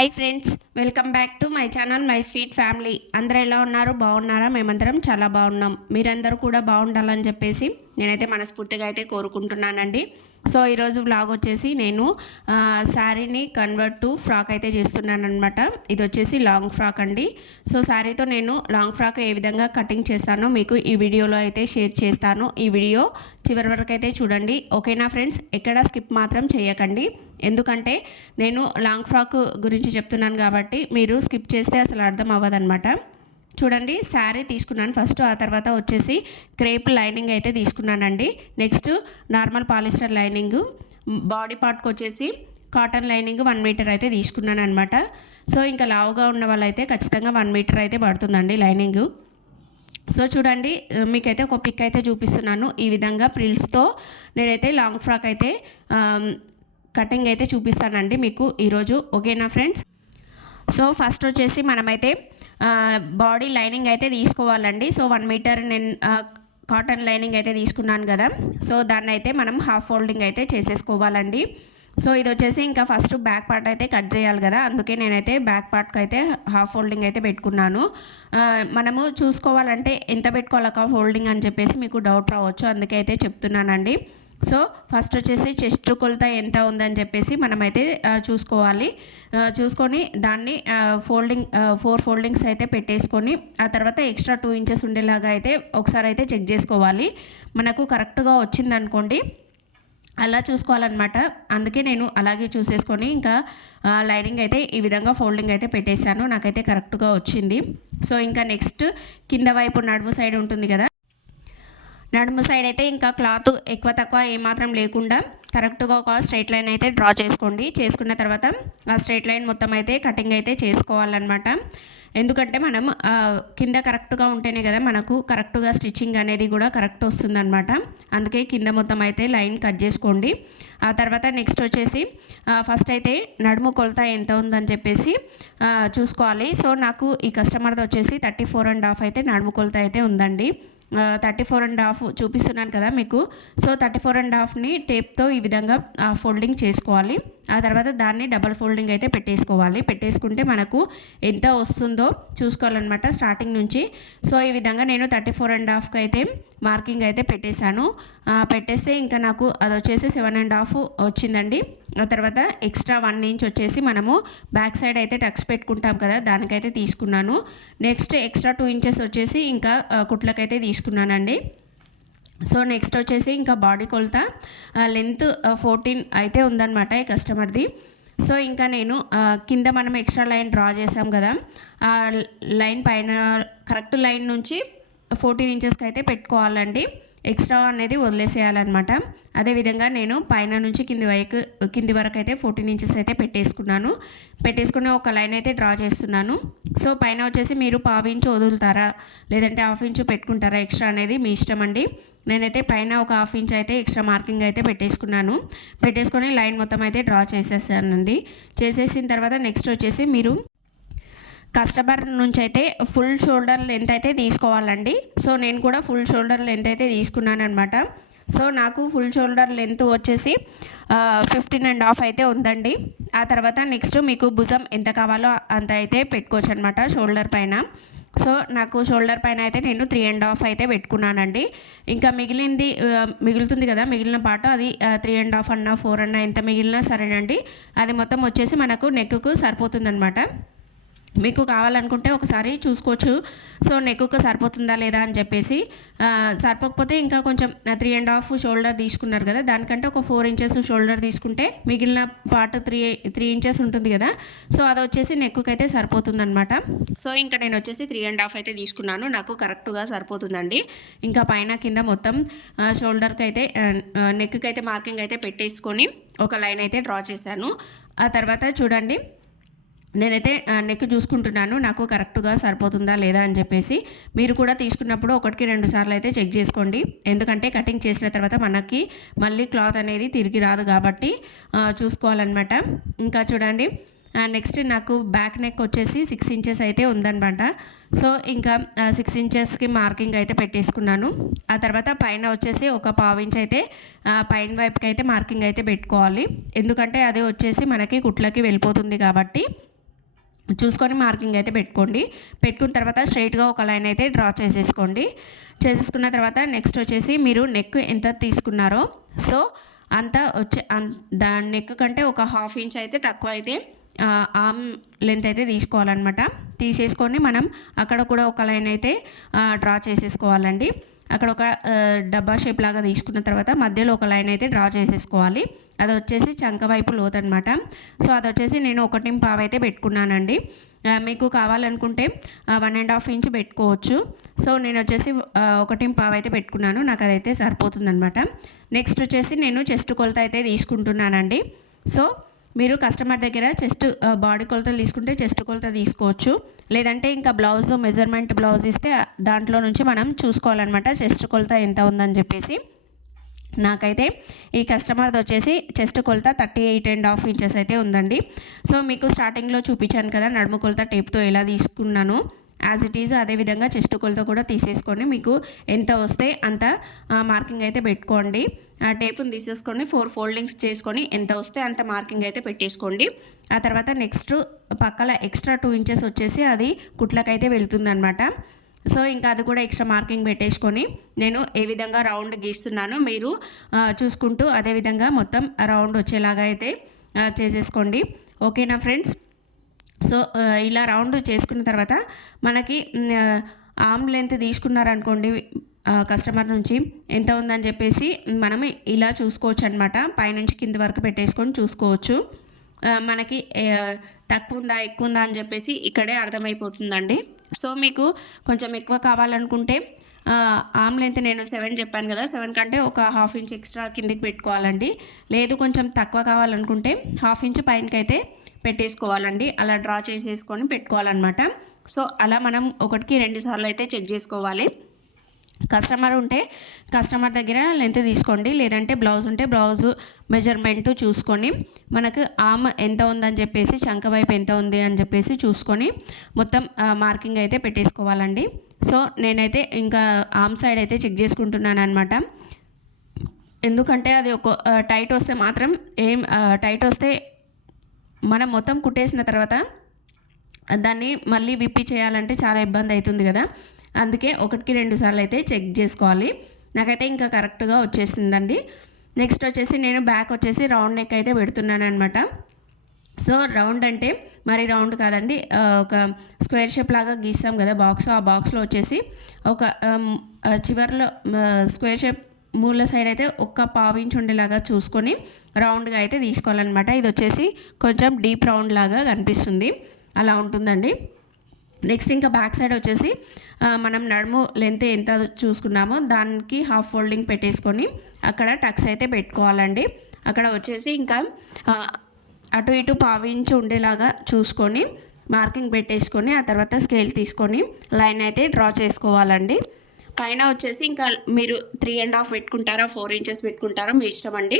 Hi friends welcome back to my channel my sweet family. అందరూ ఎలా ఉన్నారు? బాగున్నారా? మేమందరం చాలా బాగున్నాం. మీరందరూ కూడా బాగుండాలని చెప్పేసి నేనైతే మనస్ఫూర్తిగా అయితే కోరుకుంటున్నానండి. సో ఈరోజు వ్లాగ్ వచ్చేసి నేను శారీని కన్వర్ట్ టు ఫ్రాక్ అయితే చేస్తున్నాను అనమాట ఇది వచ్చేసి లాంగ్ ఫ్రాక్ అండి. సో శారీతో నేను లాంగ్ ఫ్రాక్ ఏ విధంగా కటింగ్ చేస్తానో మీకు ఈ వీడియోలో అయితే షేర్ చేస్తాను. ఈ వీడియో చివరి వరకు అయితే చూడండి. ఓకేనా ఫ్రెండ్స్? ఎక్కడ స్కిప్ మాత్రం చేయకండి. ఎందుకంటే నేను లాంగ్ ఫ్రాక్ గురించి చెప్తున్నాను కాబట్టి మీరు స్కిప్ చేస్తే అసలు అర్థం అవ్వదన్నమాట. చూడండి శారీ తీసుకున్నాను. ఫస్ట్ ఆ తర్వాత వచ్చేసి క్రేప్ లైనింగ్ అయితే తీసుకున్నానండి. Next normal polyester lining body పార్ట్కి వచ్చేసి కాటన్ లైనింగ్ వన్ మీటర్ అయితే తీసుకున్నాను అనమాట సో ఇంకా లావుగా ఉన్న వాళ్ళైతే ఖచ్చితంగా వన్ మీటర్ అయితే పడుతుందండి లైనింగ్. సో చూడండి మీకైతే ఒక పిక్ అయితే చూపిస్తున్నాను. ఈ విధంగా ప్రిల్స్తో నేనైతే లాంగ్ ఫ్రాక్ అయితే కటింగ్ అయితే చూపిస్తానండి మీకు ఈరోజు. ఓకేనా ఫ్రెండ్స్? సో ఫస్ట్ వచ్చేసి మనమైతే బాడీ లైనింగ్ అయితే తీసుకోవాలండి. సో వన్ మీటర్ నేను కాటన్ లైనింగ్ అయితే తీసుకున్నాను కదా. సో దాన్ని అయితే మనం హాఫ్ ఫోల్డింగ్ అయితే చేసేసుకోవాలండి. సో ఇది వచ్చేసి ఇంకా ఫస్ట్ బ్యాక్ పార్ట్ అయితే కట్ చేయాలి కదా. అందుకే నేనైతే బ్యాక్ పార్ట్కి అయితే హాఫ్ ఫోల్డింగ్ అయితే పెట్టుకున్నాను. మనము చూసుకోవాలంటే ఎంత పెట్టుకోవాలి ఫోల్డింగ్ అని చెప్పేసి మీకు డౌట్ రావచ్చు. అందుకే అయితే చెప్తున్నానండి. సో ఫస్ట్ వచ్చేసి చెస్ట్ కొలత ఎంత ఉందని చెప్పేసి మనమైతే చూసుకోవాలి. చూసుకొని దాన్ని ఫోల్డింగ్ ఫోర్ ఫోల్డింగ్స్ అయితే పెట్టేసుకొని ఆ తర్వాత ఎక్స్ట్రా టూ ఇంచెస్ ఉండేలాగా అయితే ఒకసారి అయితే చెక్ చేసుకోవాలి. మనకు కరెక్ట్గా వచ్చిందనుకోండి అలా చూసుకోవాలన్నమాట. అందుకే నేను అలాగే చూసేసుకొని ఇంకా లైనింగ్ అయితే ఈ విధంగా ఫోల్డింగ్ అయితే పెట్టేశాను. నాకైతే కరెక్ట్గా వచ్చింది. సో ఇంకా నెక్స్ట్ కింద వైపు నడుము సైడ్ ఉంటుంది కదా నడుము సైడ్ అయితే ఇంకా క్లాత్ ఎక్కువ తక్కువ ఏమాత్రం లేకుండా కరెక్ట్గా ఒక స్ట్రైట్ లైన్ అయితే డ్రా చేసుకోండి. చేసుకున్న తర్వాత ఆ స్ట్రైట్ లైన్ మొత్తం అయితే కటింగ్ అయితే చేసుకోవాలన్నమాట. ఎందుకంటే మనం కింద కరెక్ట్గా ఉంటేనే కదా మనకు కరెక్ట్గా స్టిచ్చింగ్ అనేది కూడా కరెక్ట్ వస్తుందన్నమాట. అందుకే కింద మొత్తం అయితే లైన్ కట్ చేసుకోండి. ఆ తర్వాత నెక్స్ట్ వచ్చేసి ఫస్ట్ అయితే నడుము కొలత ఎంత ఉందని చెప్పేసి చూసుకోవాలి. సో నాకు ఈ కస్టమర్ది వచ్చేసి థర్టీ ఫోర్ అండ్ హాఫ్ అయితే నడుము కొలత అయితే ఉందండి. థర్టీ ఫోర్ అండ్ హాఫ్ చూపిస్తున్నాను కదా మీకు. సో థర్టీ ఫోర్ అండ్ హాఫ్ని టేప్తో ఈ విధంగా ఫోల్డింగ్ చేసుకోవాలి. ఆ తర్వాత దాన్ని డబల్ ఫోల్డింగ్ అయితే పెట్టేసుకోవాలి. పెట్టేసుకుంటే మనకు ఎంత వస్తుందో చూసుకోవాలన్నమాట స్టార్టింగ్ నుంచి. సో ఈ విధంగా నేను థర్టీ ఫోర్ అండ్ హాఫ్కి అయితే మార్కింగ్ అయితే పెట్టేశాను. పెట్టేస్తే ఇంకా నాకు అది వచ్చేసి సెవెన్ అండ్ హాఫ్ వచ్చిందండి. ఆ తర్వాత ఎక్స్ట్రా వన్ ఇంచ్ వచ్చేసి మనము బ్యాక్ సైడ్ అయితే టక్స్ పెట్టుకుంటాం కదా దానికైతే తీసుకున్నాను. నెక్స్ట్ ఎక్స్ట్రా టూ ఇంచెస్ వచ్చేసి ఇంకా కుట్లకైతే తీసుకున్నానండి. సో నెక్స్ట్ వచ్చేసి ఇంకా బాడీ కొలత లెంత్ ఫోర్టీన్ అయితే ఉందన్నమాట ఈ కస్టమర్ది. సో ఇంకా నేను కింద మనం ఎక్స్ట్రా లైన్ డ్రా చేసాం కదా ఆ లైన్ పైన కరెక్ట్ లైన్ నుంచి ఫోర్టీన్ ఇంచెస్కి అయితే పెట్టుకోవాలండి. ఎక్స్ట్రా అనేది వదిలేసేయాలన్నమాట. అదేవిధంగా నేను పైన నుంచి కింది వైపు కింది వరకు అయితే ఫోర్టీన్ ఇంచెస్ అయితే పెట్టేసుకున్నాను. పెట్టేసుకుని ఒక లైన్ అయితే డ్రా చేస్తున్నాను. సో పైన వచ్చేసి మీరు పావు ఇంచు వదులుతారా? లేదంటే హాఫ్ ఇంచు పెట్టుకుంటారా ఎక్స్ట్రా అనేది మీ ఇష్టం అండి. నేనైతే పైన ఒక హాఫ్ ఇంచ్ అయితే ఎక్స్ట్రా మార్కింగ్ అయితే పెట్టేసుకున్నాను. పెట్టేసుకొని లైన్ మొత్తం అయితే డ్రా చేసేసానండి. చేసేసిన తర్వాత నెక్స్ట్ వచ్చేసి మీరు కస్టమర్ నుంచి అయితే ఫుల్ షోల్డర్ లెంత్ అయితే తీసుకోవాలండి. సో నేను కూడా ఫుల్ షోల్డర్ లెంత్ అయితే తీసుకున్నాను అనమాట సో నాకు ఫుల్ షోల్డర్ లెంత్ వచ్చేసి ఫిఫ్టీన్ అండ్ హాఫ్ అయితే ఉందండి. ఆ తర్వాత నెక్స్ట్ మీకు భుజం ఎంత కావాలో అంత అయితే పెట్టుకోవచ్చు అనమాట షోల్డర్ పైన. సో నాకు షోల్డర్ పైన అయితే నేను త్రీ అండ్ హాఫ్ అయితే పెట్టుకున్నానండి. ఇంకా మిగిలింది మిగులుతుంది కదా మిగిలిన పాట అది త్రీ అండ్ హాఫ్ అన్న ఫోర్ అన్న ఎంత మిగిలినా సరేనండి. అది మొత్తం వచ్చేసి మనకు నెక్కు సరిపోతుందనమాట మీకు కావాలనుకుంటే ఒకసారి చూసుకోవచ్చు. సో నెక్కు సరిపోతుందా లేదా అని చెప్పేసి సరిపోకపోతే ఇంకా కొంచెం త్రీ అండ్ హాఫ్ షోల్డర్ తీసుకున్నారు కదా. దానికంటే ఒక ఫోర్ ఇంచెస్ షోల్డర్ తీసుకుంటే మిగిలిన పార్ట్ త్రీ త్రీ ఇంచెస్ ఉంటుంది కదా. సో అది వచ్చేసి నెక్కుకి అయితే సరిపోతుంది అనమాట సో ఇంకా నేను వచ్చేసి త్రీ అండ్ హాఫ్ అయితే తీసుకున్నాను. నాకు కరెక్ట్గా సరిపోతుందండి. ఇంకా పైన కింద మొత్తం ఆ, షోల్డర్కి అయితే నెక్కి అయితే మార్కింగ్ అయితే పెట్టేసుకొని ఒక లైన్ అయితే డ్రా చేశాను. ఆ తర్వాత చూడండి. నేనైతే నెక్ చూసుకుంటున్నాను నాకు కరెక్ట్గా సరిపోతుందా లేదా అని చెప్పేసి. మీరు కూడా తీసుకున్నప్పుడు ఒకటికి రెండు సార్లు అయితే చెక్ చేసుకోండి. ఎందుకంటే కటింగ్ చేసిన తర్వాత మనకి మళ్ళీ క్లాత్ అనేది తిరిగి రాదు కాబట్టి చూసుకోవాలన్నమాట. ఇంకా చూడండి నెక్స్ట్ నాకు బ్యాక్ నెక్ వచ్చేసి సిక్స్ ఇంచెస్ అయితే ఉందనమాట సో ఇంకా సిక్స్ ఇంచెస్కి మార్కింగ్ అయితే పెట్టేసుకున్నాను. ఆ తర్వాత పైన వచ్చేసి ఒక పావు ఇంచ్ అయితే పైన వైపుకి అయితే మార్కింగ్ అయితే పెట్టుకోవాలి. ఎందుకంటే అది వచ్చేసి మనకి కుట్లకి వెళ్ళిపోతుంది కాబట్టి చూసుకొని మార్కింగ్ అయితే పెట్టుకోండి. పెట్టుకున్న తర్వాత స్ట్రైట్గా ఒక లైన్ అయితే డ్రా చేసేసుకోండి. చేసేసుకున్న తర్వాత నెక్స్ట్ వచ్చేసి మీరు నెక్ ఎంత తీసుకున్నారో సో అంత వచ్చే దాని నెక్ కంటే ఒక హాఫ్ ఇంచ్ అయితే తక్కువ అయితే ఆమ్ లెంత్ అయితే తీసుకోవాలన్నమాట. తీసేసుకొని మనం అక్కడ కూడా ఒక లైన్ అయితే డ్రా చేసేసుకోవాలండి. అక్కడ ఒక డబ్బా షేప్ లాగా తీసుకున్న తర్వాత మధ్యలో ఒక లైన్ అయితే డ్రా చేసేసుకోవాలి. అది వచ్చేసి చంక వైపు లోత్ అనమాట సో అది వచ్చేసి నేను ఒకటి పావు అయితే పెట్టుకున్నానండి. మీకు కావాలనుకుంటే వన్ అండ్ హాఫ్ ఇంచ్ పెట్టుకోవచ్చు. సో నేను వచ్చేసి ఒకటి పావు అయితే పెట్టుకున్నాను. నాకు అదైతే సరిపోతుందనమాట నెక్స్ట్ వచ్చేసి నేను చెస్ట్ కొలత అయితే తీసుకుంటున్నానండి. సో మీరు కస్టమర్ దగ్గర చెస్ట్ బాడీ కొలతలు తీసుకుంటే చెస్ట్ కొలత తీసుకోవచ్చు. లేదంటే ఇంకా బ్లౌజ్ మెజర్మెంట్ బ్లౌజ్ ఇస్తే దాంట్లో నుంచి మనం చూసుకోవాలన్నమాట చెస్ట్ కొలత ఎంత ఉందని చెప్పేసి. నాకైతే ఈ కస్టమర్ది వచ్చేసి చెస్ట్ కొలత thirty eight and half inches అయితే ఉందండి. సో మీకు స్టార్టింగ్లో చూపించాను కదా నడుము కొలత టేప్తో ఎలా తీసుకున్నాను. యాజ్ ఇట్ ఈజ్ అదేవిధంగా చెస్ట్ కొలత కూడా తీసేసుకొని మీకు ఎంత వస్తే అంత మార్కింగ్ అయితే పెట్టుకోండి. ఆ టేపుని తీసేసుకొని ఫోర్ ఫోల్డింగ్స్ చేసుకొని ఎంత వస్తే అంత మార్కింగ్ అయితే పెట్టేసుకోండి. ఆ తర్వాత నెక్స్ట్ పక్కల ఎక్స్ట్రా టూ ఇంచెస్ వచ్చేసి అది కుట్లకైతే వెళ్తుందనమాట సో ఇంకా అది కూడా ఎక్స్ట్రా మార్కింగ్ పెట్టేసుకొని నేను ఏ విధంగా రౌండ్ గీస్తున్నానో మీరు చూసుకుంటూ అదేవిధంగా మొత్తం రౌండ్ వచ్చేలాగా అయితే చేసేసుకోండి. ఓకేనా ఫ్రెండ్స్ సో ఇలా రౌండ్ చేసుకున్న తర్వాత మనకి ఆమ్ లెంత్ తీసుకున్నారనుకోండి కస్టమర్ నుంచి ఎంత ఉందని చెప్పేసి మనం ఇలా చూసుకోవచ్చు అనమాట పైనుంచి కింద వరకు పెట్టేసుకొని చూసుకోవచ్చు. మనకి తక్కువ ఉందా ఎక్కువ ఉందా అని చెప్పేసి ఇక్కడే అర్థమైపోతుందండి. సో మీకు కొంచెం ఎక్కువ కావాలనుకుంటే ఆమ్ లెంత్ నేను సెవెన్ చెప్పాను కదా సెవెన్ కంటే ఒక హాఫ్ ఇంచ్ ఎక్స్ట్రా కిందికి పెట్టుకోవాలండి. లేదు కొంచెం తక్కువ కావాలనుకుంటే హాఫ్ ఇంచ్ పైనకైతే పెట్టేసుకోవాలండి. అలా డ్రా చేసేసుకొని పెట్టుకోవాలన్నమాట. సో అలా మనం ఒకటికి రెండు సార్లు అయితే చెక్ చేసుకోవాలి. కస్టమర్ ఉంటే కస్టమర్ దగ్గర లెంత్ తీసుకోండి. లేదంటే బ్లౌజ్ ఉంటే బ్లౌజ్ మెజర్మెంట్ చూసుకొని మనకు ఆమ్ ఎంత ఉందని చెప్పేసి చంక వైపు ఎంత ఉంది అని చెప్పేసి చూసుకొని మొత్తం మార్కింగ్ అయితే పెట్టేసుకోవాలండి. సో నేనైతే ఇంకా ఆమ్ సైడ్ అయితే చెక్ చేసుకుంటున్నాను అనమాట ఎందుకంటే అది ఒక టైట్ వస్తే మాత్రం ఏం టైట్ వస్తే మనం మొత్తం కుట్టేసిన తర్వాత దాన్ని మళ్ళీ విప్పి చేయాలంటే చాలా ఇబ్బంది అవుతుంది కదా. అందుకే ఒకటికి రెండు సార్లు అయితే చెక్ చేసుకోవాలి. నాకైతే ఇంకా కరెక్ట్గా వచ్చేసిందండి. నెక్స్ట్ వచ్చేసి నేను బ్యాక్ వచ్చేసి రౌండ్ నెక్ అయితే పెడుతున్నాను అనమాట సో రౌండ్ అంటే మరి రౌండ్ కాదండి ఒక స్క్వేర్ షేప్ లాగా గీస్తాం కదా బాక్స్ ఆ బాక్స్లో వచ్చేసి ఒక చివరిలో స్క్వేర్ షేప్ మూల సైడ్ అయితే ఒక్క పావించి ఉండేలాగా చూసుకొని రౌండ్గా అయితే తీసుకోవాలన్నమాట. ఇది వచ్చేసి కొంచెం డీప్ రౌండ్ లాగా కనిపిస్తుంది. అలా ఉంటుందండి. నెక్స్ట్ ఇంకా బ్యాక్ సైడ్ వచ్చేసి మనం నడుము లెంత్ ఎంత చూసుకున్నామో దానికి హాఫ్ ఫోల్డింగ్ పెట్టేసుకొని అక్కడ టక్స్ అయితే పెట్టుకోవాలండి. అక్కడ వచ్చేసి ఇంకా అటు ఇటు పావించి ఉండేలాగా చూసుకొని మార్కింగ్ పెట్టేసుకొని ఆ తర్వాత స్కేల్ తీసుకొని లైన్ అయితే డ్రా చేసుకోవాలండి. పైన వచ్చేసి ఇంకా మీరు త్రీ అండ్ హాఫ్ పెట్టుకుంటారా ఫోర్ ఇంచెస్ పెట్టుకుంటారా మీ ఇష్టం అండి.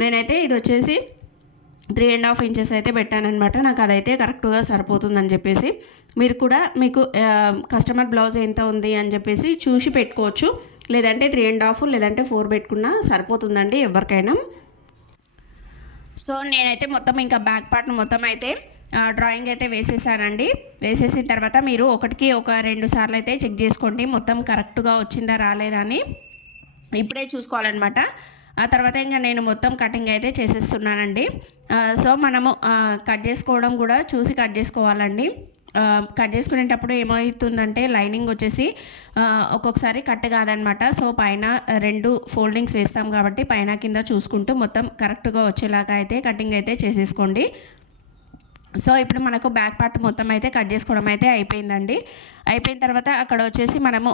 నేనైతే ఇది వచ్చేసి త్రీ అండ్ హాఫ్ ఇంచెస్ అయితే పెట్టానమాట నాకు అదైతే కరెక్ట్గా సరిపోతుందని చెప్పేసి. మీరు కూడా మీకు కస్టమర్ బ్లౌజ్ ఎంత ఉంది అని చెప్పేసి చూసి పెట్టుకోవచ్చు. లేదంటే త్రీ అండ్ హాఫ్ లేదంటే ఫోర్ పెట్టుకున్నా సరిపోతుందండి ఎవరికైనా. సో నేనైతే మొత్తం ఇంకా బ్యాక్ పార్ట్ మొత్తం అయితే డ్రాయింగ్ అయితే వేసేసానండి. వేసేసిన తర్వాత మీరు ఒకటికి ఒక రెండు సార్లు అయితే చెక్ చేసుకోండి. మొత్తం కరెక్ట్గా వచ్చిందా రాలేదా అని. ఇప్పుడే చూసుకోవాలన్నమాట. ఆ తర్వాత ఇంకా నేను మొత్తం కటింగ్ అయితే చేసేస్తున్నానండి. సో మనము కట్ చేసుకోవడం కూడా చూసి కట్ చేసుకోవాలండి. కట్ చేసుకునేటప్పుడు ఏమవుతుందంటే లైనింగ్ వచ్చేసి ఒక్కొక్కసారి కట్ కాదనమాట సో పైన రెండు ఫోల్డింగ్స్ వేస్తాం కాబట్టి పైన కింద చూసుకుంటూ మొత్తం కరెక్ట్గా వచ్చేలాగా అయితే కటింగ్ అయితే చేసేసుకోండి. సో ఇప్పుడు మనకు బ్యాక్ పార్ట్ మొత్తం అయితే కట్ చేసుకోవడం అయితే అయిపోయిందండి. అయిపోయిన తర్వాత అక్కడ వచ్చేసి మనము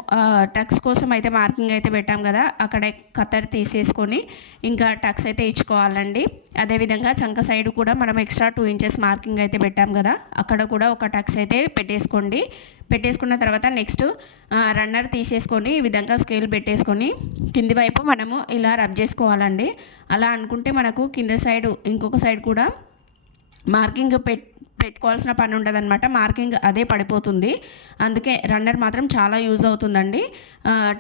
టక్స్ కోసం అయితే మార్కింగ్ అయితే పెట్టాం కదా అక్కడ కత్తర్ తీసేసుకొని ఇంకా టక్స్ అయితే ఇచ్చుకోవాలండి. అదేవిధంగా చంక సైడ్ కూడా మనం ఎక్స్ట్రా టూ ఇంచెస్ మార్కింగ్ అయితే పెట్టాం కదా అక్కడ కూడా ఒక టక్స్ అయితే పెట్టేసుకోండి. పెట్టేసుకున్న తర్వాత నెక్స్ట్ రన్నర్ తీసేసుకొని ఈ విధంగా స్కేల్ పెట్టేసుకొని కింది వైపు మనము ఇలా రబ్ చేసుకోవాలండి. అలా అనుకుంటే మనకు కింద సైడ్ ఇంకొక సైడ్ కూడా మార్కింగ్ పెట్ పెట్టుకోవాల్సిన పని ఉండదన్నమాట. మార్కింగ్ అదే పడిపోతుంది. అందుకే రన్నర్ మాత్రం చాలా యూజ్ అవుతుందండి.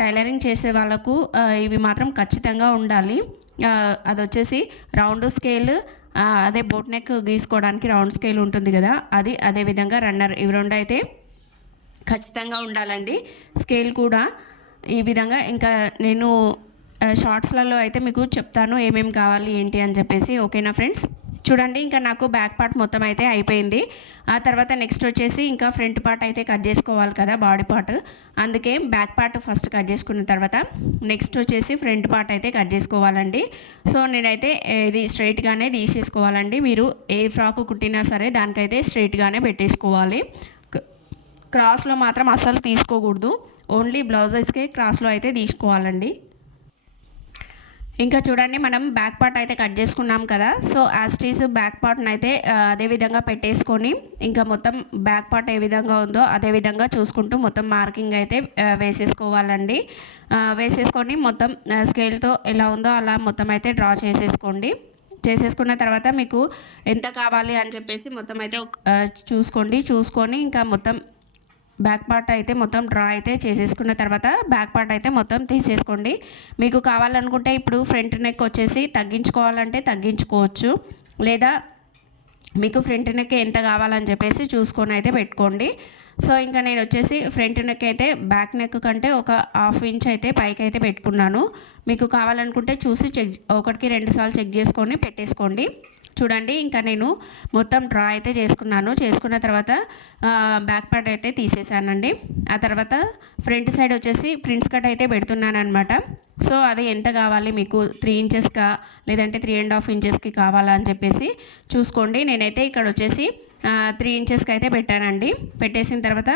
టైలరింగ్ చేసే వాళ్ళకు ఇవి మాత్రం ఖచ్చితంగా ఉండాలి. అది వచ్చేసి రౌండ్ స్కేల్ అదే బోట్ నెక్ గీసుకోవడానికి రౌండ్ స్కేల్ ఉంటుంది కదా అది అదేవిధంగా రన్నర్ ఇవి రెండు అయితే ఖచ్చితంగా ఉండాలండి. స్కేల్ కూడా ఈ విధంగా ఇంకా నేను షార్ట్స్లలో అయితే మీకు చెప్తాను ఏమేమి కావాలి ఏంటి అని చెప్పేసి. ఓకేనా ఫ్రెండ్స్? చూడండి ఇంకా నాకు బ్యాక్ పార్ట్ మొత్తం అయితే అయిపోయింది. ఆ తర్వాత నెక్స్ట్ వచ్చేసి ఇంకా ఫ్రంట్ పార్ట్ అయితే కట్ చేసుకోవాలి కదా బాడీ పార్ట్ అందుకే బ్యాక్ పార్ట్ ఫస్ట్ కట్ చేసుకున్న తర్వాత నెక్స్ట్ వచ్చేసి ఫ్రంట్ పార్ట్ అయితే కట్ చేసుకోవాలండి. సో నేనైతే ఇది స్ట్రైట్గానే తీసేసుకోవాలండి. మీరు ఏ ఫ్రాక్ కుట్టినా సరే దానికైతే స్ట్రైట్గానే పెట్టేసుకోవాలి. క- క్రాస్లో మాత్రం అస్సలు తీసుకోకూడదు. ఓన్లీ బ్లౌజెస్కే క్రాస్లో అయితే తీసుకోవాలండి. ఇంకా చూడండి మనం బ్యాక్ పార్ట్ అయితే కట్ చేసుకున్నాం కదా. సో యాస్టీస్ బ్యాక్ పార్ట్ని అయితే అదే విధంగా పెట్టేసుకొని ఇంకా మొత్తం బ్యాక్ పార్ట్ ఏ విధంగా ఉందో అదే విధంగా చూసుకుంటూ మొత్తం మార్కింగ్ అయితే వేసేసుకోవాలండి. వేసేసుకొని మొత్తం స్కేల్తో ఎలా ఉందో అలా మొత్తం అయితే డ్రా చేసేసుకోండి. చేసేసుకున్న తర్వాత మీకు ఎంత కావాలి అని చెప్పేసి మొత్తం అయితే చూసుకోండి. చూసుకొని ఇంకా మొత్తం బ్యాక్ పార్ట్ అయితే మొత్తం డ్రా అయితే చేసేసుకున్న తర్వాత బ్యాక్ పార్ట్ అయితే మొత్తం తీసేసుకోండి. మీకు కావాలనుకుంటే ఇప్పుడు ఫ్రంట్ నెక్ వచ్చేసి తగ్గించుకోవాలంటే తగ్గించుకోవచ్చు. లేదా మీకు ఫ్రంట్ నెక్ ఎంత కావాలని చెప్పేసి చూసుకొని అయితే పెట్టుకోండి. సో ఇంకా నేను వచ్చేసి ఫ్రంట్ నెక్ అయితే బ్యాక్ నెక్ కంటే ఒక హాఫ్ ఇంచ్ అయితే పైకి అయితే పెట్టుకున్నాను. మీకు కావాలనుకుంటే చూసి చెక్ ఒకటికి రెండు సార్లు చెక్ చేసుకొని పెట్టేసుకోండి. చూడండి ఇంకా నేను మొత్తం డ్రా అయితే చేసుకున్నాను. చేసుకున్న తర్వాత బ్యాక్ పార్ట్ అయితే తీసేసానండి. ఆ తర్వాత ఫ్రంట్ సైడ్ వచ్చేసి ప్రింట్స్ కట్ అయితే పెడుతున్నాను అనమాట సో అది ఎంత కావాలి మీకు? త్రీ ఇంచెస్కా లేదంటే త్రీ అండ్ హాఫ్ ఇంచెస్కి కావాలా అని చెప్పేసి చూసుకోండి. నేనైతే ఇక్కడ వచ్చేసి త్రీ ఇంచెస్కి అయితే పెట్టానండి. పెట్టేసిన తర్వాత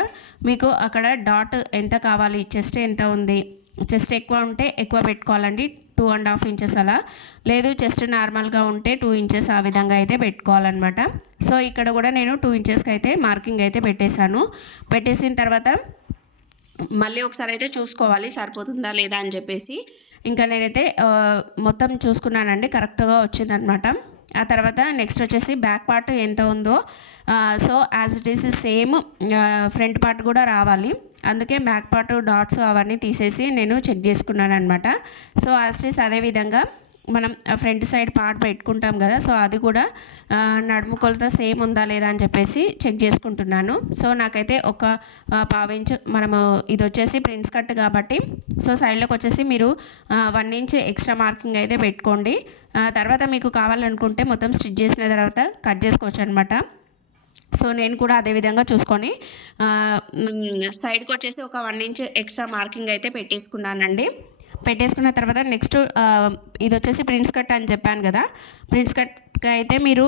మీకు అక్కడ డాట్ ఎంత కావాలి? చెస్ట్ ఎంత ఉంది? చెస్ట్ ఎక్కువ ఉంటే ఎక్కువ పెట్టుకోవాలండి. టూ అండ్ హాఫ్ ఇంచెస్ అలా. లేదు చెస్ట్ నార్మల్గా ఉంటే టూ ఇంచెస్ ఆ విధంగా అయితే పెట్టుకోవాలన్నమాట. సో ఇక్కడ కూడా నేను టూ ఇంచెస్కి అయితే మార్కింగ్ అయితే పెట్టేశాను. పెట్టేసిన తర్వాత మళ్ళీ ఒకసారి అయితే చూసుకోవాలి సరిపోతుందా లేదా అని చెప్పేసి. ఇంకా నేనైతే మొత్తం చూసుకున్నానండి కరెక్ట్గా వచ్చిందనమాట ఆ తర్వాత నెక్స్ట్ వచ్చేసి బ్యాక్ పార్ట్ ఎంత ఉందో so as it is same front part కూడా రావాలి. అందుకే బ్యాక్ పార్ట్ డాట్స్ అవన్నీ తీసేసి నేను చెక్ చేసుకున్నాను అనమాట సో యాజ్ ఇట్ అదే విధంగా మనం ఫ్రంట్ సైడ్ పార్ట్ పెట్టుకుంటాం కదా సో అది కూడా ఆ, నడుము కొలత సేమ్ ఉందా లేదా అని చెప్పేసి చెక్ చేసుకుంటున్నాను. సో నాకైతే ఒక పావు పావించ్ మనము ఇది వచ్చేసి ప్రింట్స్ కట్ కాబట్టి సో సైడ్లోకి వచ్చేసి మీరు వన్ ఇంచ్ ఎక్స్ట్రా మార్కింగ్ అయితే పెట్టుకోండి. తర్వాత మీకు కావాలనుకుంటే మొత్తం స్టిచ్ చేసిన తర్వాత కట్ చేసుకోవచ్చు అనమాట సో నేను కూడా అదే విధంగా చూసుకొని సైడ్కి వచ్చేసి ఒక వన్ ఇంచ్ ఎక్స్ట్రా మార్కింగ్ అయితే పెట్టేసుకున్నానండి. పెట్టేసుకున్న తర్వాత నెక్స్ట్ ఇది వచ్చేసి ప్రింట్స్ కట్ అని చెప్పాను కదా ప్రింట్స్ కట్కి అయితే మీరు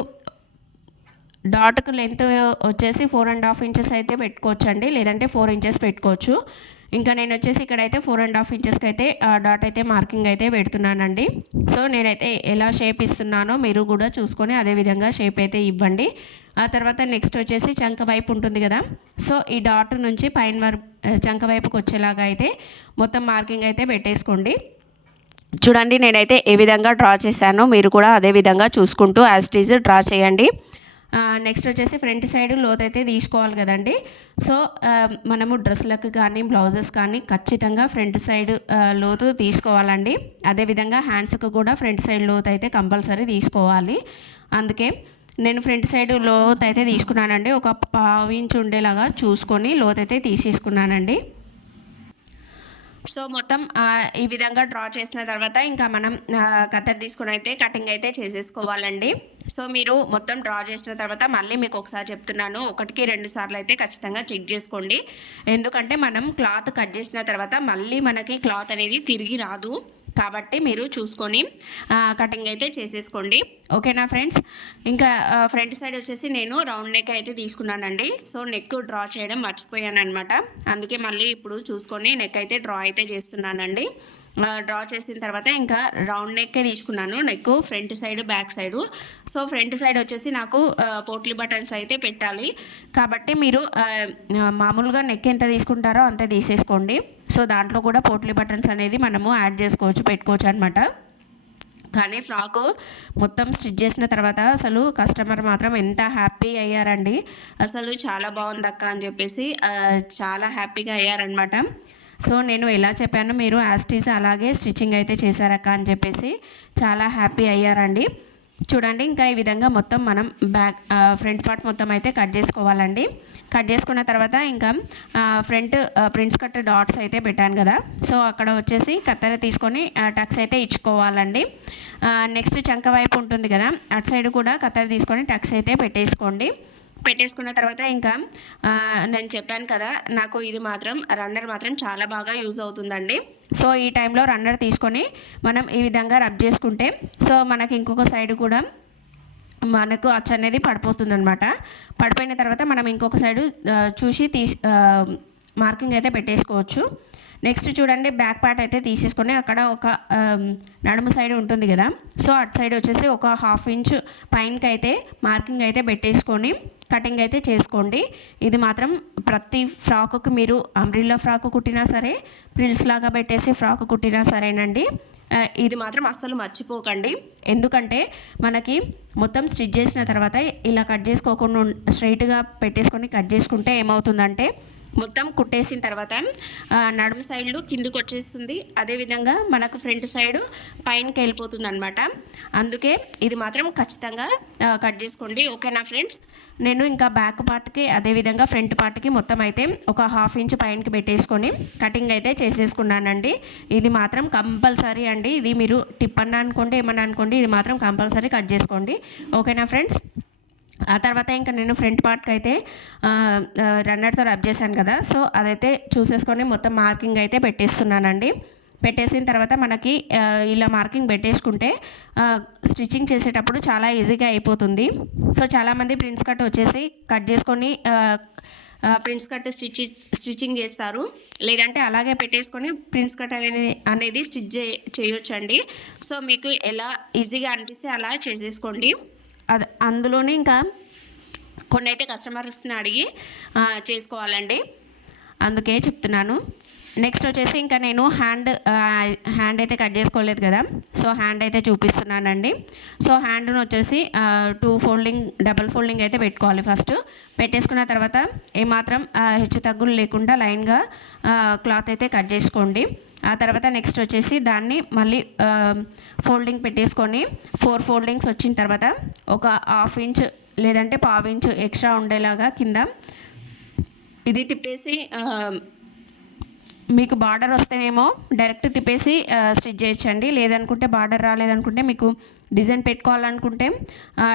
డాట్కు లెంత్ వచ్చేసి ఫోర్ అండ్ హాఫ్ ఇంచెస్ అయితే పెట్టుకోవచ్చు అండి లేదంటే ఫోర్ ఇంచెస్ పెట్టుకోవచ్చు. ఇంకా నేను వచ్చేసి ఇక్కడైతే ఫోర్ అండ్ హాఫ్ ఇంచెస్కి అయితే ఆ, డాట్ అయితే మార్కింగ్ అయితే పెడుతున్నానండి. సో నేనైతే ఎలా షేప్ ఇస్తున్నానో మీరు కూడా చూసుకొని అదే విధంగా షేప్ అయితే ఇవ్వండి. ఆ తర్వాత నెక్స్ట్ వచ్చేసి చంక వైపు ఉంటుంది కదా. సో ఈ డాట్ నుంచి పైన వరకు చంక వైపుకి వచ్చేలాగా అయితే మొత్తం మార్కింగ్ అయితే పెట్టేసుకోండి. చూడండి నేనైతే ఏ విధంగా డ్రా చేశానో మీరు కూడా అదే విధంగా చూసుకుంటూ యాజ్ టీజ్ డ్రా చేయండి. నెక్స్ట్ వచ్చేసి ఫ్రంట్ సైడ్ లోత్ అయితే తీసుకోవాలి కదండి. సో మనము డ్రెస్లకు కానీ బ్లౌజెస్ కానీ ఖచ్చితంగా ఫ్రంట్ సైడ్ లోతు తీసుకోవాలండి. అదేవిధంగా హ్యాండ్స్కి కూడా ఫ్రంట్ సైడ్ లోత్ అయితే కంపల్సరీ తీసుకోవాలి. అందుకే నేను ఫ్రంట్ సైడ్ లోత్ అయితే తీసుకున్నానండి. ఒక పావు ఇంచ్ ఉండేలాగా చూసుకొని లోత్ అయితే తీసేసుకున్నానండి. సో మొత్తం ఈ విధంగా డ్రా చేసిన తర్వాత ఇంకా మనం కత్తర్ తీసుకుని అయితే కటింగ్ అయితే చేసేసుకోవాలండి. సో మీరు మొత్తం డ్రా చేసిన తర్వాత మళ్ళీ మీకు ఒకసారి చెప్తున్నాను. ఒకటికి రెండు సార్లు అయితే ఖచ్చితంగా చెక్ చేసుకోండి. ఎందుకంటే మనం క్లాత్ కట్ చేసిన తర్వాత మళ్ళీ మనకి క్లాత్ అనేది తిరిగి రాదు. కాబట్టి మీరు చూసుకొని కటింగ్ అయితే చేసేసుకోండి. ఓకేనా ఫ్రెండ్స్ ఇంకా ఫ్రంట్ సైడ్ వచ్చేసి నేను రౌండ్ నెక్ అయితే తీసుకున్నానండి. సో నెక్ డ్రా చేయడం మర్చిపోయాను అనమాట అందుకే మళ్ళీ ఇప్పుడు చూసుకొని నెక్ అయితే డ్రా అయితే చేస్తున్నానండి. డ్రా చేసిన తర్వాత ఇంకా రౌండ్ నెక్కే తీసుకున్నాను. Neck front side back side so front side వచ్చేసి నాకు పోట్లీ బటన్స్ అయితే పెట్టాలి. కాబట్టి మీరు మామూలుగా నెక్ ఎంత తీసుకుంటారో అంత తీసేసుకోండి. సో దాంట్లో కూడా పోట్లీ బటన్స్ అనేది మనము యాడ్ చేసుకోవచ్చు పెట్టుకోవచ్చు అనమాట కానీ ఫ్రాకు మొత్తం స్టిచ్ చేసిన తర్వాత అసలు కస్టమర్ మాత్రం ఎంత హ్యాపీ అయ్యారండి. అసలు చాలా బాగుంది అక్క అని చెప్పేసి చాలా హ్యాపీగా అయ్యారనమాట సో నేను ఎలా చెప్పాను మీరు యాస్టీస్ అలాగే స్టిచ్చింగ్ అయితే చేశారక్క అని చెప్పేసి చాలా హ్యాపీ అయ్యారండి. చూడండి ఇంకా ఈ విధంగా మొత్తం మనం బ్యాక్ ఫ్రంట్ పార్ట్ మొత్తం అయితే కట్ చేసుకోవాలండి. కట్ చేసుకున్న తర్వాత ఇంకా ఫ్రంట్ ప్రింట్స్ కట్ డాట్స్ అయితే పెట్టాను కదా. సో అక్కడ వచ్చేసి కత్తెర తీసుకొని టక్స్ అయితే ఇచ్చుకోవాలండి. నెక్స్ట్ చంక వైపు ఉంటుంది కదా అటు సైడ్ కూడా కత్తెర తీసుకొని టక్స్ అయితే పెట్టేసుకోండి. పెట్టేసుకున్న తర్వాత ఇంకా నేను చెప్పాను కదా నాకు ఇది మాత్రం రన్నర్ మాత్రం చాలా బాగా యూజ్ అవుతుందండి. సో ఈ టైంలో రన్నర్ తీసుకొని మనం ఈ విధంగా రబ్ చేసుకుంటే సో మనకి ఇంకొక సైడ్ కూడా మనకు అచ్చ అనేది పడిపోతుందనమాట పడిపోయిన తర్వాత మనం ఇంకొక సైడు చూసి తీసి మార్కింగ్ అయితే పెట్టేసుకోవచ్చు. నెక్స్ట్ చూడండి బ్యాక్ పార్ట్ అయితే తీసేసుకొని అక్కడ ఒక నడుము సైడ్ ఉంటుంది కదా సో అటు సైడ్ వచ్చేసి ఒక హాఫ్ ఇంచ్ పైనకి అయితే మార్కింగ్ అయితే పెట్టేసుకొని కటింగ్ అయితే చేసుకోండి. ఇది మాత్రం ప్రతి ఫ్రాక్కి మీరు అంబ్రిల్లా ఫ్రాక్ కుట్టినా సరే ప్రిల్స్ లాగా పెట్టేసి ఫ్రాక్ కుట్టినా సరేనండి. ఇది మాత్రం అస్సలు మర్చిపోకండి. ఎందుకంటే మనకి మొత్తం స్టిచ్ చేసిన తర్వాత ఇలా కట్ చేసుకోకుండా స్ట్రైట్గా పెట్టేసుకొని కట్ చేసుకుంటే ఏమవుతుందంటే మొత్తం కుట్టేసిన తర్వాత నడుమ నడుము సైడ్లు కిందకు వచ్చేస్తుంది. అదేవిధంగా మనకు ఫ్రంట్ సైడ్ పైనకి వెళ్ళిపోతుంది అనమాట అందుకే ఇది మాత్రం ఖచ్చితంగా కట్ చేసుకోండి. ఓకేనా ఫ్రెండ్స్? నేను ఇంకా బ్యాక్ పార్ట్కి అదేవిధంగా ఫ్రంట్ పార్ట్కి మొత్తం అయితే ఒక హాఫ్ ఇంచ్ పైనకి పెట్టేసుకొని కటింగ్ అయితే చేసేసుకున్నానండి. ఇది మాత్రం కంపల్సరీ అండి. ఇది మీరు టిప్ అన్న అనుకోండి ఏమన్నా అనుకోండి ఇది మాత్రం కంపల్సరీ కట్ చేసుకోండి. ఓకేనా ఫ్రెండ్స్ ఆ తర్వాత ఇంకా నేను ఫ్రంట్ పార్ట్కి అయితే రన్నర్తో రబ్ చేశాను కదా. సో అదైతే చూసేసుకొని మొత్తం మార్కింగ్ అయితే పెట్టేస్తున్నానండి. పెట్టేసిన తర్వాత మనకి ఇలా మార్కింగ్ పెట్టేసుకుంటే స్టిచ్చింగ్ చేసేటప్పుడు చాలా ఈజీగా అయిపోతుంది. సో చాలామంది ప్రింట్స్ కట్ వచ్చేసి కట్ చేసుకొని ప్రింట్స్ కట్ స్టిచ్ స్టిచ్చింగ్ చేస్తారు. లేదంటే అలాగే పెట్టేసుకొని ప్రింట్స్ కట్ అనేది అనేది స్టిచ్ చే చేయొచ్చండి. సో మీకు ఎలా ఈజీగా అనిపిస్తే అలా చేసేసుకోండి. అది అందులోనే ఇంకా కొన్ని అయితే కస్టమర్స్ని అడిగి చేసుకోవాలండి. అందుకే చెప్తున్నాను. నెక్స్ట్ వచ్చేసి ఇంకా నేను హ్యాండ్ హ్యాండ్ అయితే కట్ చేసుకోలేదు కదా. సో హ్యాండ్ అయితే చూపిస్తున్నానండి. సో హ్యాండ్ను వచ్చేసి టూ ఫోల్డింగ్ డబల్ ఫోల్డింగ్ అయితే పెట్టుకోవాలి ఫస్ట్ పెట్టేసుకున్న తర్వాత ఏమాత్రం హెచ్చు తగ్గులు లేకుండా లైన్గా క్లాత్ అయితే కట్ చేసుకోండి. ఆ తర్వాత నెక్స్ట్ వచ్చేసి దాన్ని మళ్ళీ ఫోల్డింగ్ పెట్టేసుకొని ఫోర్ ఫోల్డింగ్స్ వచ్చిన తర్వాత ఒక హాఫ్ ఇంచ్ లేదంటే పావు ఇంచ్ ఎక్స్ట్రా ఉండేలాగా కింద ఇది తిప్పేసి మీకు బార్డర్ వస్తేనేమో డైరెక్ట్ తిప్పేసి స్టిచ్ చేయొచ్చండి. లేదనుకుంటే బార్డర్ రాలేదనుకుంటే మీకు డిజైన్ పెట్టుకోవాలనుకుంటే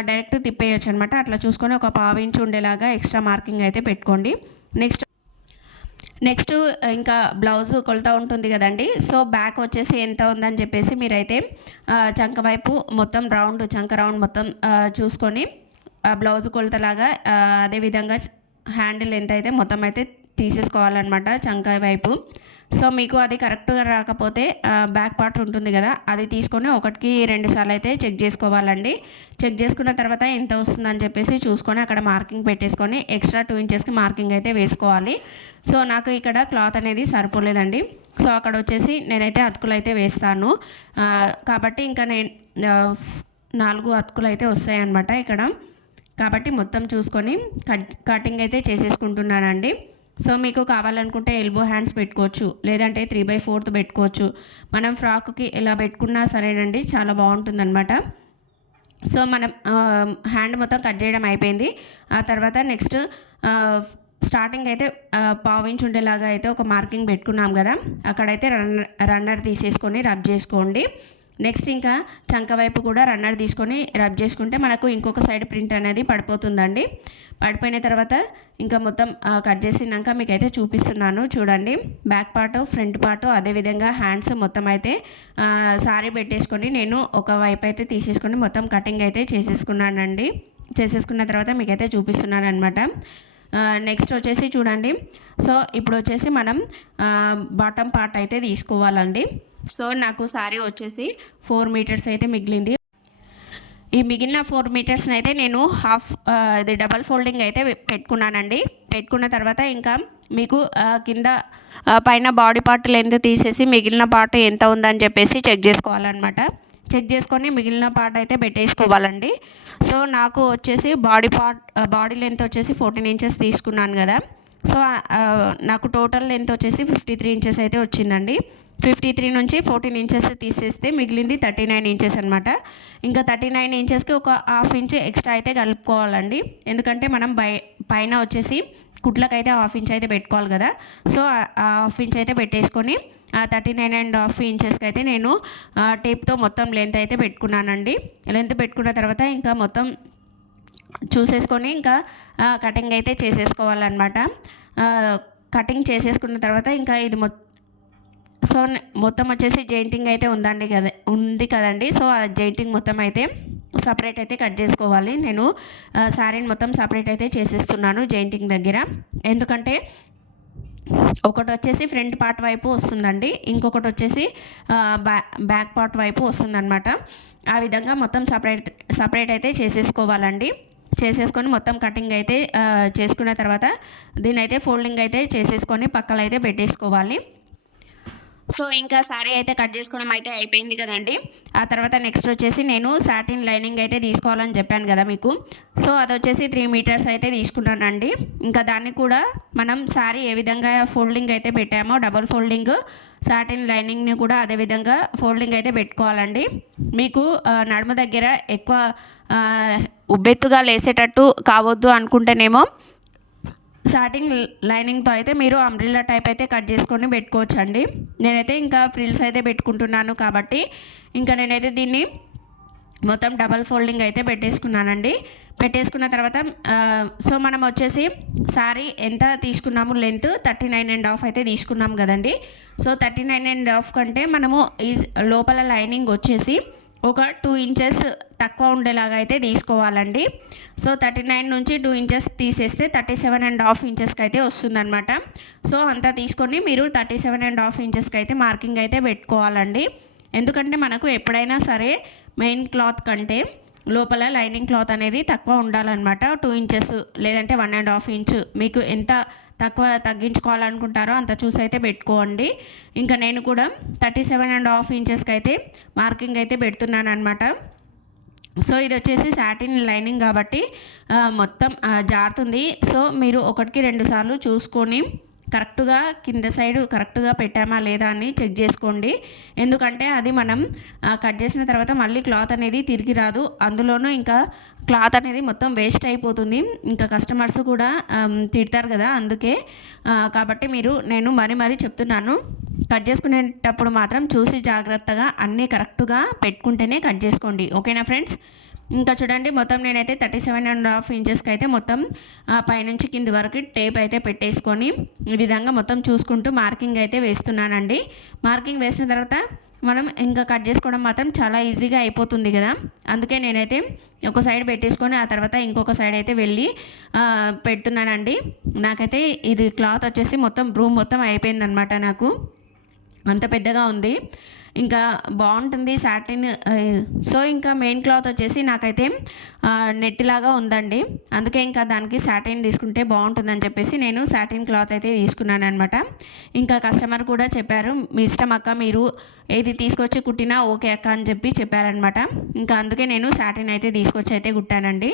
డైరెక్ట్ తిప్పేయచ్చు అనమాట అట్లా చూసుకొని ఒక పావించి ఉండేలాగా ఎక్స్ట్రా మార్కింగ్ అయితే పెట్టుకోండి. నెక్స్ట్ నెక్స్ట్ ఇంకా బ్లౌజ్ కొలత ఉంటుంది కదండి. సో బ్యాక్ వచ్చేసి ఎంత ఉందని చెప్పేసి మీరైతే చంక వైపు మొత్తం రౌండ్ చంక రౌండ్ మొత్తం చూసుకొని ఆ బ్లౌజ్ కొలతలాగా అదేవిధంగా హ్యాండిల్ ఎంత అయితే మొత్తం అయితే తీసేసుకోవాలన్నమాట చంక వైపు. సో మీకు అది కరెక్ట్గా రాకపోతే బ్యాక్ పార్ట్ ఉంటుంది కదా అది తీసుకొని ఒకటికి రెండు సార్లు అయితే చెక్ చేసుకోవాలండి. చెక్ చేసుకున్న తర్వాత ఎంత వస్తుందని చెప్పేసి చూసుకొని అక్కడ మార్కింగ్ పెట్టేసుకొని ఎక్స్ట్రా టూ ఇంచెస్కి మార్కింగ్ అయితే వేసుకోవాలి. సో నాకు ఇక్కడ క్లాత్ అనేది సరిపోలేదండి. సో అక్కడ వచ్చేసి నేనైతే అతుకులు అయితే వేస్తాను. కాబట్టి ఇంకా నేను నాలుగు అతుకులు అయితే వస్తాయన్నమాట ఇక్కడ. కాబట్టి మొత్తం చూసుకొని కట్ కటింగ్ అయితే చేసేసుకుంటున్నానండి. సో మీకు కావాలనుకుంటే ఎల్బో హ్యాండ్స్ పెట్టుకోవచ్చు లేదంటే త్రీ బై ఫోర్త్ పెట్టుకోవచ్చు. మనం ఫ్రాక్కి ఎలా పెట్టుకున్నా సరేనండి చాలా బాగుంటుందన్నమాట. సో మనం హ్యాండ్ మొత్తం కట్ చేయడం అయిపోయింది. ఆ తర్వాత నెక్స్ట్ స్టార్టింగ్ అయితే పావించి పావు ఇంచ్ ఉండేలాగా అయితే ఒక మార్కింగ్ పెట్టుకున్నాం కదా. అక్కడైతే రన్నర్ రన్నర్ తీసేసుకొని రబ్ చేసుకోండి. నెక్స్ట్ ఇంకా చంక వైపు కూడా రన్నర్ తీసుకొని రబ్ చేసుకుంటే మనకు ఇంకొక సైడ్ ప్రింట్ అనేది పడిపోతుందండి. పడిపోయిన తర్వాత ఇంకా మొత్తం కట్ చేసినాక మీకు అయితే చూపిస్తున్నాను చూడండి. బ్యాక్ పార్ట్ ఫ్రంట్ పార్ట్ అదేవిధంగా హ్యాండ్స్ మొత్తం అయితే సారీ పెట్టేసుకొని నేను ఒక వైపు అయితే తీసేసుకొని మొత్తం కటింగ్ అయితే చేసేసుకున్నానండి. చేసేసుకున్న తర్వాత మీకైతే చూపిస్తున్నాను అనమాట నెక్స్ట్ వచ్చేసి చూడండి. సో ఇప్పుడు వచ్చేసి మనం బాటమ్ పార్ట్ అయితే తీసుకోవాలండి. సో నాకు సారీ వచ్చేసి ఫోర్ మీటర్స్ అయితే మిగిలింది. ఈ మిగిలిన ఫోర్ మీటర్స్ని అయితే నేను హాఫ్ ఇది డబల్ ఫోల్డింగ్ అయితే పెట్టుకున్నానండి. పెట్టుకున్న తర్వాత ఇంకా మీకు కింద పైన బాడీ పార్ట్ లెంత్ తీసేసి మిగిలిన పార్ట్ ఎంత ఉందని చెప్పేసి చెక్ చేసుకోవాలన్నమాట. చెక్ చేసుకొని మిగిలిన పార్ట్ అయితే పెట్టేసుకోవాలండి. సో నాకు వచ్చేసి బాడీ పార్ట్ బాడీ లెంత్ వచ్చేసి ఫోర్టీన్ ఇంచెస్ తీసుకున్నాను కదా. సో నాకు టోటల్ లెంత్ వచ్చేసి ఫిఫ్టీ త్రీ ఇంచెస్ అయితే వచ్చిందండి. ఫిఫ్టీ త్రీ నుంచి ఫోర్టీన్ ఇంచెస్ తీసేస్తే మిగిలింది థర్టీ నైన్ ఇంచెస్ అనమాట ఇంకా థర్టీ నైన్ ఇంచెస్కి ఒక హాఫ్ ఇంచ్ ఎక్స్ట్రా అయితే కలుపుకోవాలండి. ఎందుకంటే మనం బై పైన వచ్చేసి కుట్లకైతే హాఫ్ ఇంచ్ అయితే పెట్టుకోవాలి కదా. సో ఆ హాఫ్ ఇంచ్ అయితే పెట్టేసుకొని ఆ థర్టీ నైన్ అండ్ హాఫ్ ఇంచెస్కి అయితే నేను ఆ, టేప్తో మొత్తం లెంత్ అయితే పెట్టుకున్నానండి. లెంత్ పెట్టుకున్న తర్వాత ఇంకా మొత్తం చూసేసుకొని ఇంకా కటింగ్ అయితే చేసేసుకోవాలన్నమాట. కటింగ్ చేసేసుకున్న తర్వాత ఇంకా ఇది మొ సో మొత్తం వచ్చేసి జెయింటింగ్ అయితే ఉందండి కదా ఉంది కదండి. సో ఆ జెయింటింగ్ మొత్తం అయితే సపరేట్ అయితే కట్ చేసుకోవాలి. నేను శారీని మొత్తం సపరేట్ అయితే చేసేస్తున్నాను జెయింటింగ్ దగ్గర. ఎందుకంటే ఒకటి వచ్చేసి ఫ్రంట్ పార్ట్ వైపు వస్తుందండి. ఇంకొకటి వచ్చేసి బ్యా బ్యాక్ పార్ట్ వైపు వస్తుందన్నమాట. ఆ విధంగా మొత్తం సపరేట్ సపరేట్ అయితే చేసేసుకోవాలండి. చేసేసుకొని మొత్తం కటింగ్ అయితే చేసుకున్న తర్వాత దీని అయితే ఫోల్డింగ్ అయితే చేసేసుకొని పక్కన అయితే పెట్టేసుకోవాలి. సో ఇంకా శారీ అయితే కట్ చేసుకోవడం అయితే అయిపోయింది కదండి. ఆ తర్వాత నెక్స్ట్ వచ్చేసి నేను సాటిన్ లైనింగ్ అయితే తీసుకోవాలని చెప్పాను కదా మీకు. సో అది వచ్చేసి త్రీ మీటర్స్ అయితే తీసుకున్నానండి. ఇంకా దాన్ని కూడా మనం శారీ ఏ విధంగా ఫోల్డింగ్ అయితే పెట్టామో డబల్ ఫోల్డింగ్ సాటిన్ లైనింగ్ని కూడా అదే విధంగా ఫోల్డింగ్ అయితే పెట్టుకోవాలండి. మీకు నడుమ నడుము దగ్గర ఎక్కువ ఉబ్బెత్తుగా లేసేటట్టు కావద్దు అనుకుంటేనేమో స్టార్టింగ్ లైనింగ్తో అయితే మీరు అంబ్రిల్లా టైప్ అయితే కట్ చేసుకొని పెట్టుకోవచ్చు అండి నేనైతే ఇంకా ఫ్రిల్స్ అయితే పెట్టుకుంటున్నాను కాబట్టి ఇంకా నేనైతే దీన్ని మొత్తం డబల్ ఫోల్డింగ్ అయితే పెట్టేసుకున్నానండి. పెట్టేసుకున్న తర్వాత సో మనం వచ్చేసి సారీ ఎంత తీసుకున్నాము length thirty nine and half అయితే తీసుకున్నాం కదండి. So thirty nine and half కంటే మనము ఈ లోపల లైనింగ్ వచ్చేసి ఒక టూ ఇంచెస్ తక్కువ ఉండేలాగా అయితే తీసుకోవాలండి. సో థర్టీ నైన్ నుంచి టూ ఇంచెస్ తీసేస్తే థర్టీ సెవెన్ అండ్ హాఫ్ ఇంచెస్కి అయితే వస్తుందన్నమాట. సో అంతా తీసుకొని మీరు థర్టీ సెవెన్ అండ్ హాఫ్ ఇంచెస్కి అయితే మార్కింగ్ అయితే పెట్టుకోవాలండి. ఎందుకంటే మనకు ఎప్పుడైనా సరే మెయిన్ క్లాత్ కంటే లోపల లైనింగ్ క్లాత్ అనేది తక్కువ ఉండాలన్నమాట. టూ ఇంచెస్ లేదంటే వన్ అండ్ హాఫ్ ఇంచ్ మీకు ఎంత తక్కువ తగ్గించుకోవాలనుకుంటారో అంత చూసి అయితే పెట్టుకోండి. ఇంకా నేను కూడా థర్టీ సెవెన్ అండ్ హాఫ్ ఇంచెస్కి అయితే మార్కింగ్ అయితే పెడుతున్నాను అనమాట సో ఇది వచ్చేసి సాటిన్ లైనింగ్ కాబట్టి మొత్తం జారుతుంది. సో మీరు ఒకటికి రెండు సార్లు చూసుకొని కరెక్ట్గా కింద సైడ్ కరెక్ట్గా పెట్టామా లేదా అని చెక్ చేసుకోండి. ఎందుకంటే అది మనం కట్ చేసిన తర్వాత మళ్ళీ క్లాత్ అనేది తిరిగి రాదు. అందులోనూ ఇంకా క్లాత్ అనేది మొత్తం వేస్ట్ అయిపోతుంది. ఇంకా కస్టమర్స్ కూడా తిడతారు కదా అందుకే. కాబట్టి మీరు నేను మరీ మరీ చెప్తున్నాను. కట్ చేసుకునేటప్పుడు మాత్రం చూసి జాగ్రత్తగా అన్నీ కరెక్ట్గా పెట్టుకుంటేనే కట్ చేసుకోండి. ఓకేనా ఫ్రెండ్స్? ఇంకా చూడండి మొత్తం నేనైతే థర్టీ సెవెన్ అండ్ హాఫ్ ఇంచెస్కి అయితే మొత్తం ఆ, పైనుంచి కింది వరకు టేప్ అయితే పెట్టేసుకొని ఈ విధంగా మొత్తం చూసుకుంటూ మార్కింగ్ అయితే వేస్తున్నానండి. మార్కింగ్ వేసిన తర్వాత మనం ఇంకా కట్ చేసుకోవడం మాత్రం చాలా ఈజీగా అయిపోతుంది కదా. అందుకే నేనైతే ఒక సైడ్ పెట్టేసుకొని ఆ తర్వాత ఇంకొక సైడ్ అయితే వెళ్ళి పెడుతున్నానండి. నాకైతే ఇది క్లాత్ వచ్చేసి మొత్తం రూమ్ మొత్తం అయిపోయిందనమాట నాకు. అంత పెద్దగా ఉంది. ఇంకా బాగుంటుంది సాటిన్ సో ఇంకా మెయిన్ క్లాత్ వచ్చేసి నాకైతే నెట్ లాగా ఉందండి. అందుకే ఇంకా దానికి సాటిన్ తీసుకుంటే బాగుంటుందని చెప్పేసి నేను సాటిన్ క్లాత్ అయితే తీసుకున్నాను అనమాట ఇంకా కస్టమర్ కూడా చెప్పారు మీ ఇష్టం అక్క మీరు ఏది తీసుకొచ్చి కుట్టినా ఓకే అక్క అని చెప్పి చెప్పారనమాట ఇంకా అందుకే నేను సాటిన్ అయితే తీసుకొచ్చి అయితే కుట్టానండి.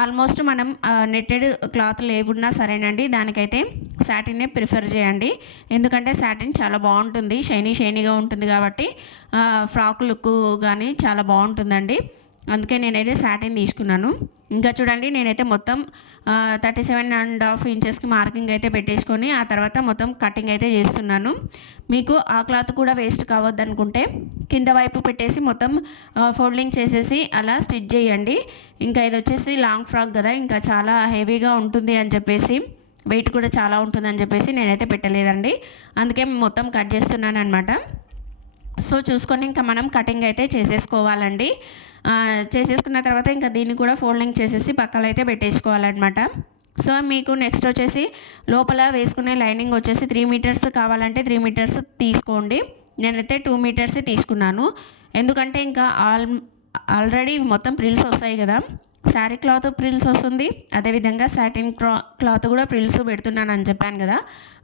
ఆల్మోస్ట్ మనం నెట్టెడ్ క్లాత్ లేకున్నా సరేనండి దానికైతే సాటినే ప్రిఫర్ చేయండి. ఎందుకంటే సాటిన్ చాలా బాగుంటుంది షైనీ షైనీగా ఉంటుంది కాబట్టి ఫ్రాక్ లుక్ కానీ చాలా బాగుంటుందండి. అందుకే నేనైతే సాటిన్ తీసుకున్నాను. ఇంకా చూడండి నేనైతే మొత్తం థర్టీ సెవెన్ అండ్ హాఫ్ ఇంచెస్కి మార్కింగ్ అయితే పెట్టేసుకొని ఆ తర్వాత మొత్తం కటింగ్ అయితే చేస్తున్నాను. మీకు ఆ క్లాత్ కూడా వేస్ట్ కావద్దు అనుకుంటే కింద వైపు పెట్టేసి మొత్తం ఫోల్డింగ్ చేసేసి అలా స్టిచ్ చేయండి. ఇంకా ఇది వచ్చేసి లాంగ్ ఫ్రాక్ కదా ఇంకా చాలా హెవీగా ఉంటుంది అని చెప్పేసి వెయిట్ కూడా చాలా ఉంటుందని చెప్పేసి నేనైతే పెట్టలేదండి. అందుకే మొత్తం కట్ చేస్తున్నాను అనమాట సో చూసుకొని ఇంకా మనం కటింగ్ అయితే చేసేసుకోవాలండి. చేసేసుకున్న తర్వాత ఇంకా దీన్ని కూడా ఫోల్డింగ్ చేసేసి పక్కన అయితే పెట్టేసుకోవాలన్నమాట. సో మీకు నెక్స్ట్ వచ్చేసి లోపల వేసుకునే లైనింగ్ వచ్చేసి త్రీ మీటర్స్ కావాలంటే త్రీ మీటర్స్ తీసుకోండి. నేనైతే టూ మీటర్స్ తీసుకున్నాను. ఎందుకంటే ఇంకా ఆల్ ఆల్రెడీ మొత్తం ప్రిల్స్ వస్తాయి కదా. శారీ క్లాత్ ప్రిల్స్ వస్తుంది. అదేవిధంగా సాటిన్ క్లా క్లాత్ కూడా ప్రిల్స్ పెడుతున్నాను అని చెప్పాను కదా.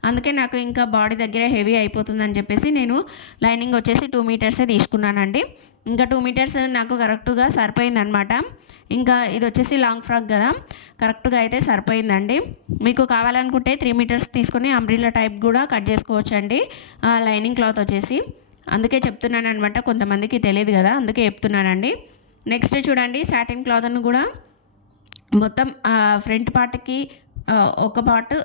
అందుకే నాకు ఇంకా బాడీ దగ్గర హెవీ అయిపోతుందని చెప్పేసి నేను లైనింగ్ వచ్చేసి టూ మీటర్సే తీసుకున్నానండి. ఇంకా టూ మీటర్స్ నాకు కరెక్ట్గా సరిపోయిందనమాట ఇంకా ఇది వచ్చేసి లాంగ్ ఫ్రాక్ కదా. కరెక్ట్గా అయితే సరిపోయిందండి. మీకు కావాలనుకుంటే త్రీ మీటర్స్ తీసుకొని అంబ్రిల్లా టైప్ కూడా కట్ చేసుకోవచ్చు అండి లైనింగ్ క్లాత్ వచ్చేసి. అందుకే చెప్తున్నాను అనమాట కొంతమందికి తెలియదు కదా. అందుకే చెప్తున్నానండి. నెక్స్ట్ చూడండి సాటిన్ క్లాత్ను కూడా మొత్తం ఫ్రంట్ పార్ట్కి ఒక పార్ట్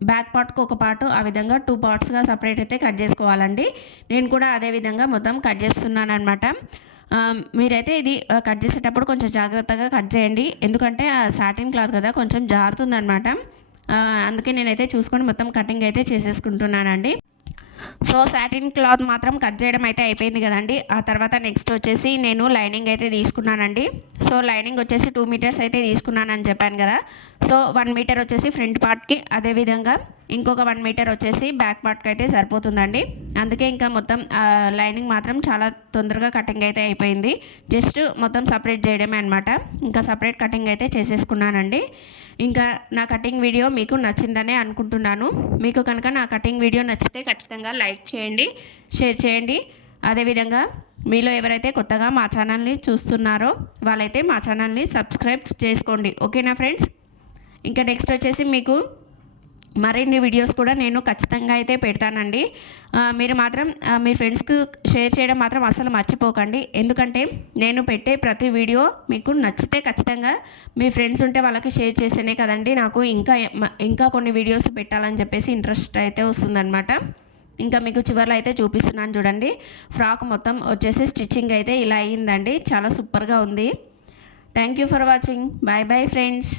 బ్యాక్ పార్ట్కి ఒక పార్ట్ ఆ విధంగా టూ పార్ట్స్గా సపరేట్ అయితే కట్ చేసుకోవాలండి. నేను కూడా అదే విధంగా మొత్తం కట్ చేస్తున్నాను అనమాట మీరైతే ఇది కట్ చేసేటప్పుడు కొంచెం జాగ్రత్తగా కట్ చేయండి. ఎందుకంటే ఆ సాటిన్ క్లాత్ కదా కొంచెం జారుతుంది అనమాట అందుకే నేనైతే చూసుకొని మొత్తం కటింగ్ అయితే చేసేసుకుంటున్నానండి. సో సాటిన్ క్లాత్ మాత్రం కట్ చేయడం అయితే అయిపోయింది కదండి. ఆ తర్వాత నెక్స్ట్ వచ్చేసి నేను లైనింగ్ అయితే తీసుకున్నానండి. సో లైనింగ్ వచ్చేసి టూ మీటర్స్ అయితే తీసుకున్నానని చెప్పాను కదా. సో వన్ మీటర్ వచ్చేసి ఫ్రంట్ పార్ట్కి అదేవిధంగా ఇంకొక వన్ మీటర్ వచ్చేసి బ్యాక్ పార్ట్కి అయితే సరిపోతుందండి. అందుకే ఇంకా మొత్తం లైనింగ్ మాత్రం చాలా తొందరగా కటింగ్ అయితే అయిపోయింది. జస్ట్ మొత్తం సపరేట్ చేయడమే అనమాట ఇంకా సపరేట్ కటింగ్ అయితే చేసేసుకున్నానండి. ఇంకా నా కటింగ్ వీడియో మీకు నచ్చిందనే అనుకుంటున్నాను. మీకు కనుక నా కటింగ్ వీడియో నచ్చితే ఖచ్చితంగా లైక్ చేయండి షేర్ చేయండి. అదేవిధంగా మీలో ఎవరైతే కొత్తగా మా ఛానల్ని చూస్తున్నారో వాళ్ళైతే మా ఛానల్ని సబ్స్క్రైబ్ చేసుకోండి. ఓకేనా ఫ్రెండ్స్ ఇంకా నెక్స్ట్ వచ్చేసి మీకు మరిన్ని వీడియోస్ కూడా నేను ఖచ్చితంగా అయితే పెడతానండి. మీరు మాత్రం మీ ఫ్రెండ్స్కి షేర్ చేయడం మాత్రం అసలు మర్చిపోకండి. ఎందుకంటే నేను పెట్టే ప్రతి వీడియో మీకు నచ్చితే ఖచ్చితంగా మీ ఫ్రెండ్స్ ఉంటే వాళ్ళకి షేర్ చేస్తేనే కదండి. నాకు ఇంకా ఇంకా కొన్ని వీడియోస్ పెట్టాలని చెప్పేసి ఇంట్రెస్ట్ అయితే వస్తుందన్నమాట. ఇంకా మీకు చివరిలో అయితే చూపిస్తున్నాను చూడండి. ఫ్రాక్ మొత్తం వచ్చేసి స్టిచ్చింగ్ అయితే ఇలా అయ్యిందండి చాలా సూపర్గా ఉంది. Thank you for watching bye bye friends